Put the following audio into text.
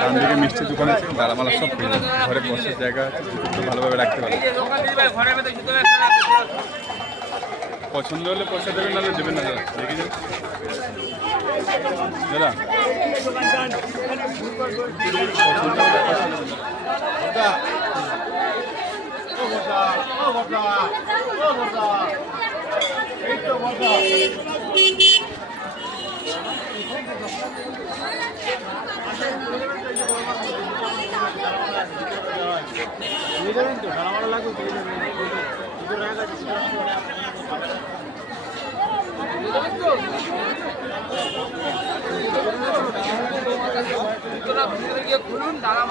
ডান দিকে মিষ্টি দোকান আছে, দাঁড়ামালা সব পেয়ে যাবে। ঘরে বসার জায়গা আছে, ভালোভাবে রাখতে পারবে। পছন্দ হলে পয়সা দেবেন, নাহলে দেবেন না। দাদা দেখে যান দাদা, খুলুন দাঁড়া